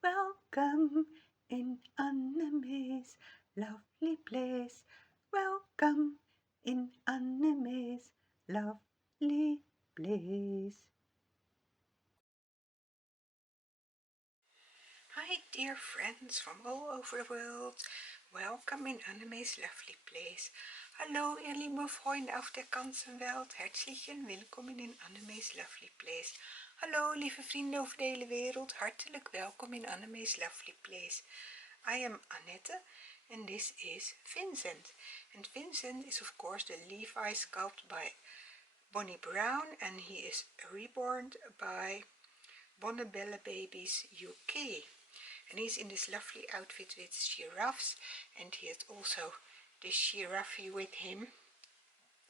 Welcome in Annemay's lovely place. Welcome in Annemay's lovely place. Hi dear friends from all over the world. Welcome in Annemay's lovely place. Hallo ihr lieben Freunde auf der ganzen Welt. Herzlich willkommen in Annemay's lovely place. Hallo lieve vrienden over de hele wereld. Hartelijk welkom in Annemay's lovely place. I am Annette and this is Vincent. And Vincent is of course the Levi sculpt by Bonnie Brown, and he is reborned by Bonne Belle Babies UK. And he's in this lovely outfit with giraffes, and he has also this giraffe with him,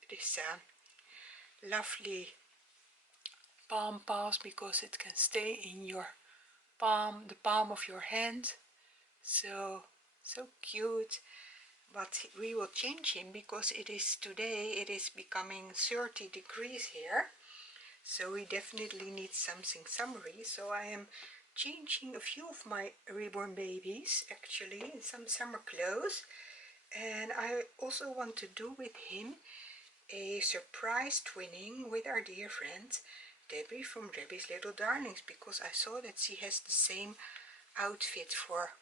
this lovely palm paws, because it can stay in your palm, the palm of your hand. So cute. But we will change him because it is becoming 30 degrees here, so we definitely need something summery. So I am changing a few of my reborn babies actually in some summer clothes, and I also want to do with him a surprise twinning with our dear friend Debbie from Debbie's Little Darlings, because I saw that she has the same outfit for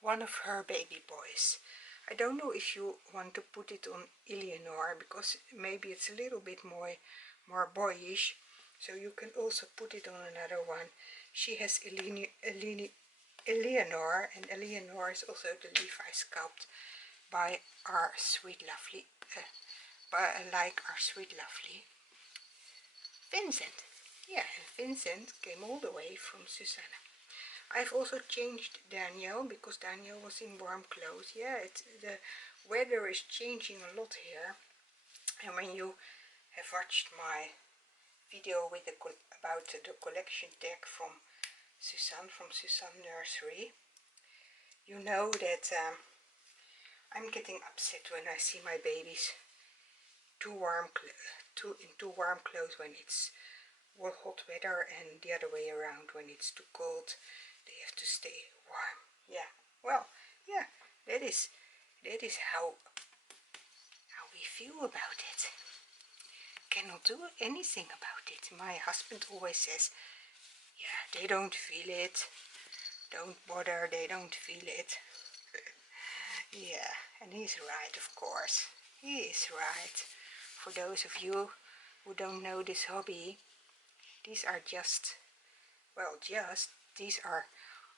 one of her baby boys. I don't know if you want to put it on Eleanor, because maybe it's a little bit more boyish, so you can also put it on another one. She has Eleanor, and Eleanor is also the Levi sculpt by our sweet lovely, like our sweet lovely Vincent. Yeah, and Vincent came all the way from Suzanne. I've also changed Daniel because Daniel was in warm clothes. Yeah, the weather is changing a lot here, and when you have watched my video with about the collection tag from Suzanne Nursery, you know that I'm getting upset when I see my babies in too warm clothes when it's hot weather, and the other way around when it's too cold. They have to stay warm. Yeah. Well, yeah. That is how we feel about it. Cannot do anything about it. My husband always says, yeah, they don't feel it. Don't bother, they don't feel it. Yeah, and he's right, of course. He is right. For those of you who don't know this hobby, these are these are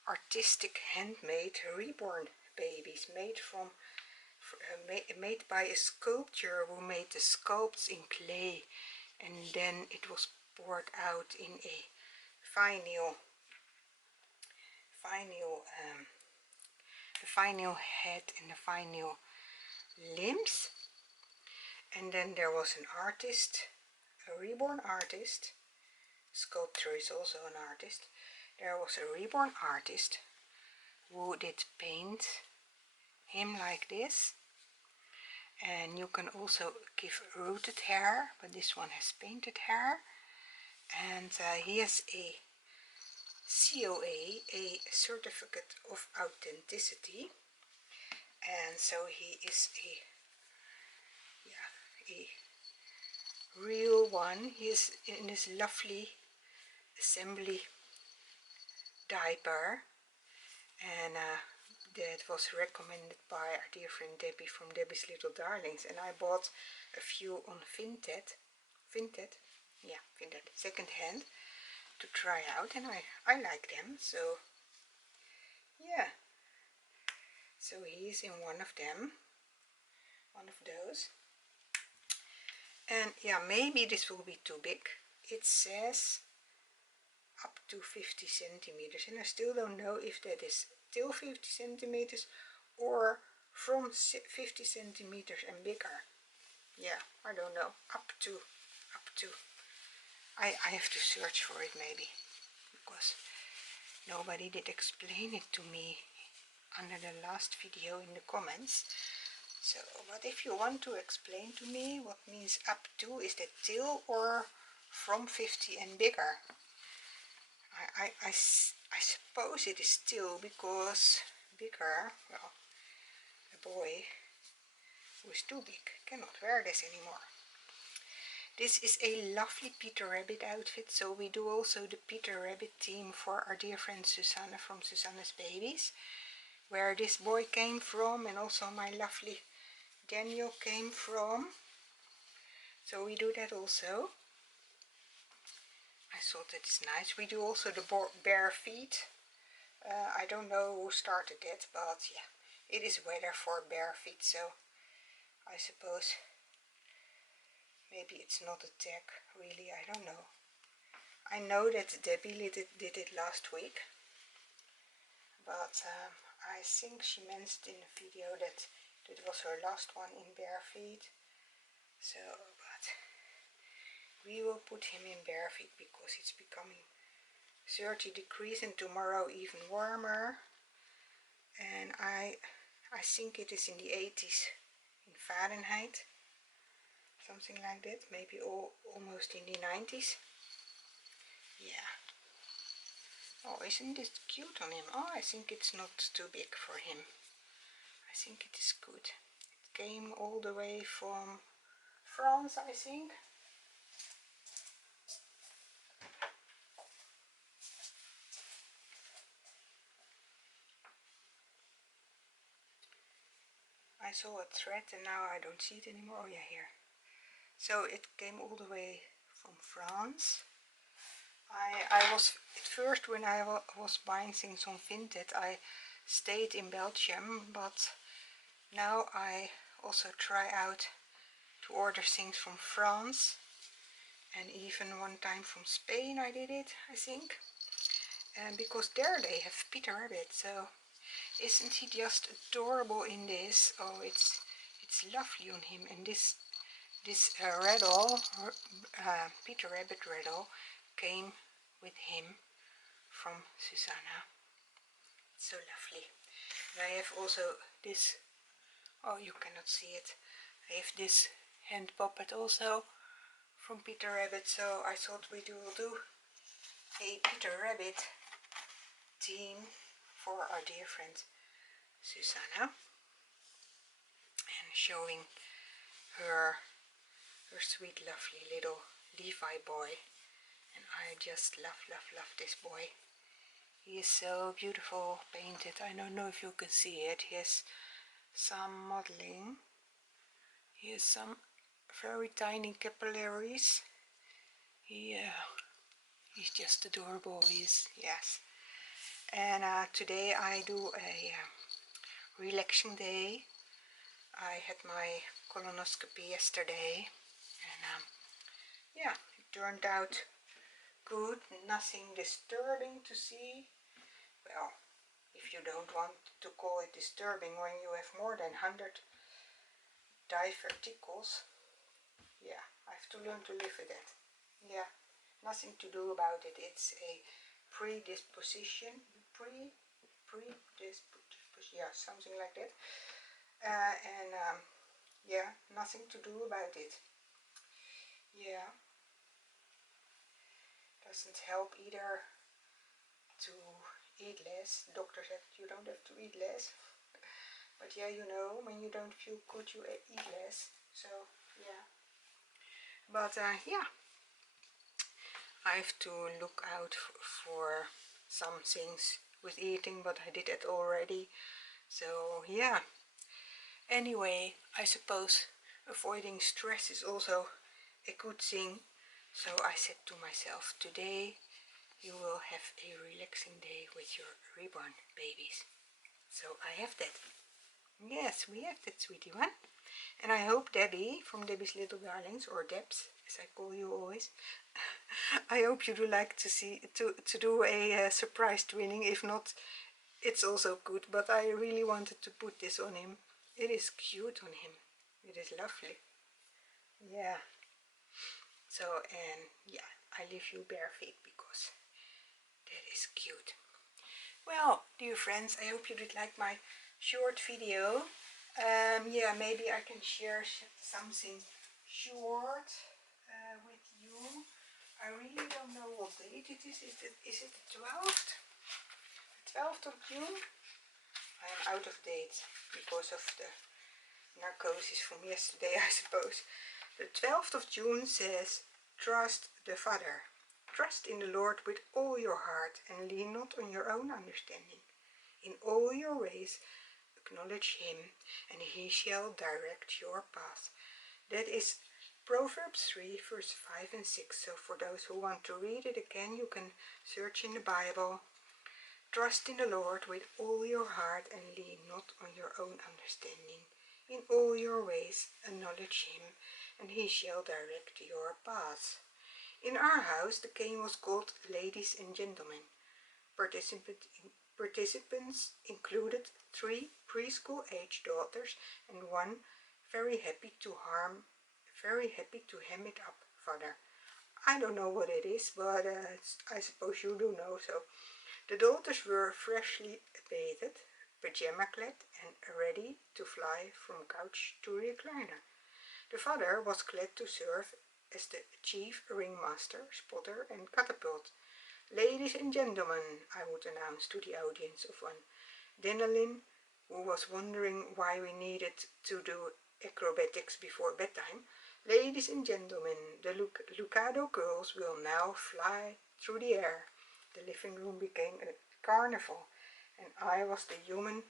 artistic handmade reborn babies made by a sculptor who made the sculpts in clay, and then it was poured out in a vinyl the vinyl head and the vinyl limbs. And then there was an artist, a reborn artist. Sculptor is also an artist. There was a reborn artist who did paint him like this, and you can also give rooted hair, but this one has painted hair, and he has a COA, a certificate of authenticity, and so he is a real one. He is in this lovely assembly diaper, and that was recommended by our dear friend Debbie from Debbie's Little Darlings, and I bought a few on Vinted, second hand, to try out, and I like them. So yeah, so he is in one of them, one of those. And yeah, maybe this will be too big. It says up to 50 centimeters, and I still don't know if that is till 50 centimeters or from 50 centimeters and bigger. Yeah, I don't know. Up to. I have to search for it maybe, because nobody did explain it to me under the last video in the comments. So, but if you want to explain to me what means up to, is that till or from 50 and bigger? I suppose it is still, because bigger, well, a boy who is too big cannot wear this anymore. This is a lovely Peter Rabbit outfit, so we do also the Peter Rabbit theme for our dear friend Suzanne from Suzanne's Babies, where this boy came from, and also my lovely Daniel came from. So we do that also. I thought that is nice. We do also the bare feet. I don't know who started that, but yeah, it is weather for bare feet, so I suppose maybe it's not a tag, really, I don't know. I know that Debbie did it last week, but I think she mentioned in the video that it was her last one in bare feet. So, but we will put him in bare feet because it's becoming 30 degrees and tomorrow even warmer. And I think it is in the 80s in Fahrenheit, something like that, maybe almost in the 90s. Yeah. Oh, isn't this cute on him? Oh, I think it's not too big for him. I think it is good. It came all the way from France, I think. I saw a thread and now I don't see it anymore. Oh yeah, here. So it came all the way from France. I was at first, when I was buying things on Vinted, I stayed in Belgium, but now I also try out to order things from France, and even one time from Spain I did it, I think, and because there they have Peter Rabbit. So isn't he just adorable in this? Oh, it's lovely on him. And this Riddle, Peter Rabbit Riddle, came with him from Suzanne. So lovely. And I have also this, oh, you cannot see it, I have this hand puppet also from Peter Rabbit, so I thought we will do a Peter Rabbit theme for our dear friend Suzanne, and showing her sweet lovely little Levi boy. And I just love this boy. He is so beautiful painted. I don't know if you can see it. He has some modeling. He has some very tiny capillaries. He's just adorable. Yes. And today I do a relaxing day. I had my colonoscopy yesterday, and yeah, it turned out good. Nothing disturbing to see. Well, if you don't want to call it disturbing when you have more than 100 diverticles, yeah, I have to learn to live with that. Yeah, nothing to do about it. It's a predisposition, yeah, something like that. Yeah, nothing to do about it. Yeah, doesn't help either to eat less. The doctor said you don't have to eat less. But yeah, you know, when you don't feel good, you eat less. So, yeah. But yeah, I have to look out for some things with eating, but I did it already. So, yeah. Anyway, I suppose avoiding stress is also a good thing. So I said to myself, today you will have a relaxing day with your reborn babies. So I have that. Yes, we have that, sweetie one. And I hope Debbie from Debbie's Little Darlings, or Debs as I call you always, I hope you do like to do a surprise twinning. If not, it's also good, but I really wanted to put this on him. It is cute on him. It is lovely. Yeah. So, and yeah, I leave you bare feet because that is cute. Well, dear friends, I hope you did like my short video. Yeah, maybe I can share something short with you. I really don't know what date it is. Is it the 12th? 12th of June. I am out of date because of the narcosis from yesterday, I suppose. The 12th of June says, trust the Father. Trust in the Lord with all your heart and lean not on your own understanding. In all your ways acknowledge him, and he shall direct your path. That is Proverbs 3 verse 5 and 6. So for those who want to read it again, you can search in the Bible. Trust in the Lord with all your heart and lean not on your own understanding. In all your ways acknowledge him, and he shall direct your paths. In our house the game was called Ladies and Gentlemen. Participants included 3 preschool age daughters and 1 very happy to ham it up father. I don't know what it is, but I suppose you do know. So the daughters were freshly bathed, pajama-clad and ready to fly from couch to recliner. The father was glad to serve as the chief ringmaster, spotter and catapult. Ladies and gentlemen, I would announce to the audience of one. Denelin, who was wondering why we needed to do acrobatics before bedtime. Ladies and gentlemen, the Lucado girls will now fly through the air. The living room became a carnival, and I was the human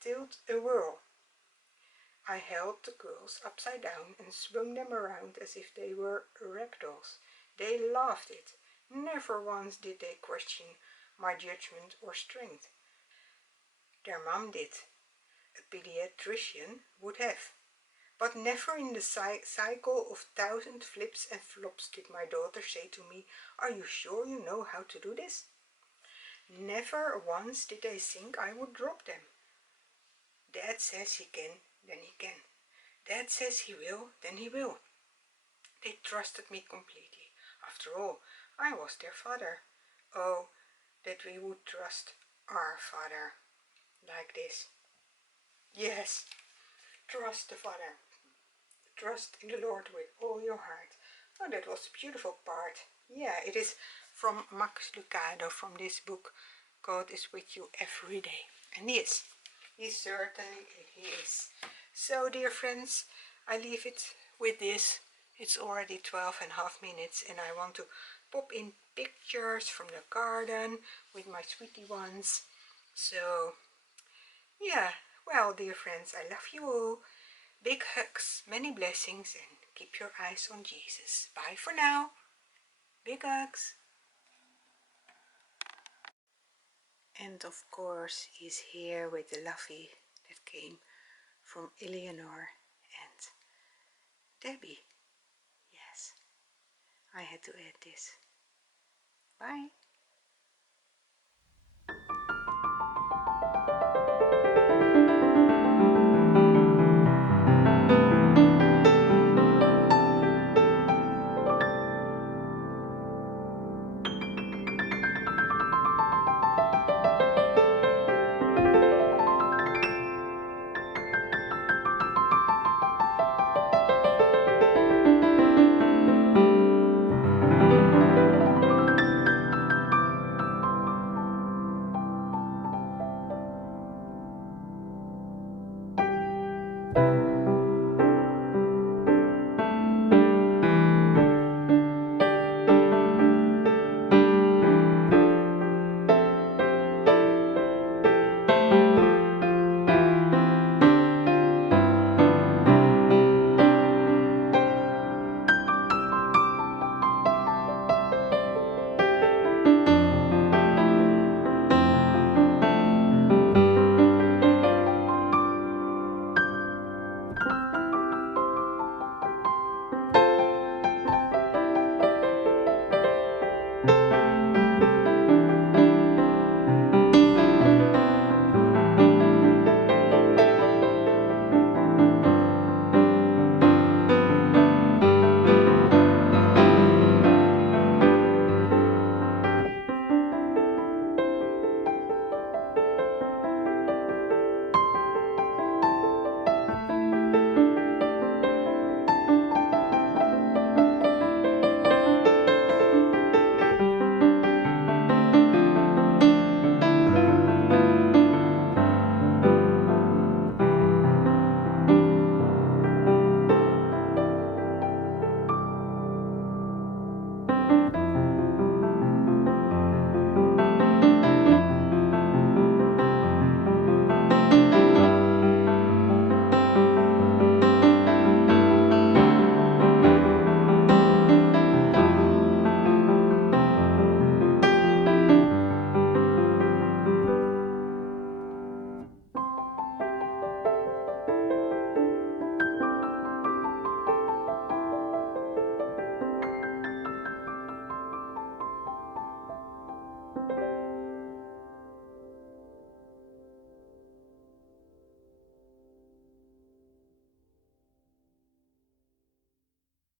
tilt-a-whirl. I held the girls upside down and swung them around as if they were ragdolls. They loved it. Never once did they question my judgment or strength. Their mom did. A pediatrician would have. But never in the cycle of 1,000 flips and flops did my daughter say to me, "Are you sure you know how to do this?" Never once did they think I would drop them. Dad says he can, then he can. Dad says he will, then he will. They trusted me completely. After all, I was their father. Oh, that we would trust our Father like this. Yes, trust the Father. Trust in the Lord with all your heart. Oh, that was a beautiful part. Yeah, it is from Max Lucado, from this book, God is with you every day. And he is. He certainly is. So, dear friends, I leave it with this. It's already 12.5 minutes, and I want to pop in pictures from the garden with my sweetie ones. So, yeah, well, dear friends, I love you all. Big hugs, many blessings, and keep your eyes on Jesus. Bye for now. Big hugs. And of course, he's here with the lovey that came from Eleanor and Debbie. Yes, I had to add this. Bye.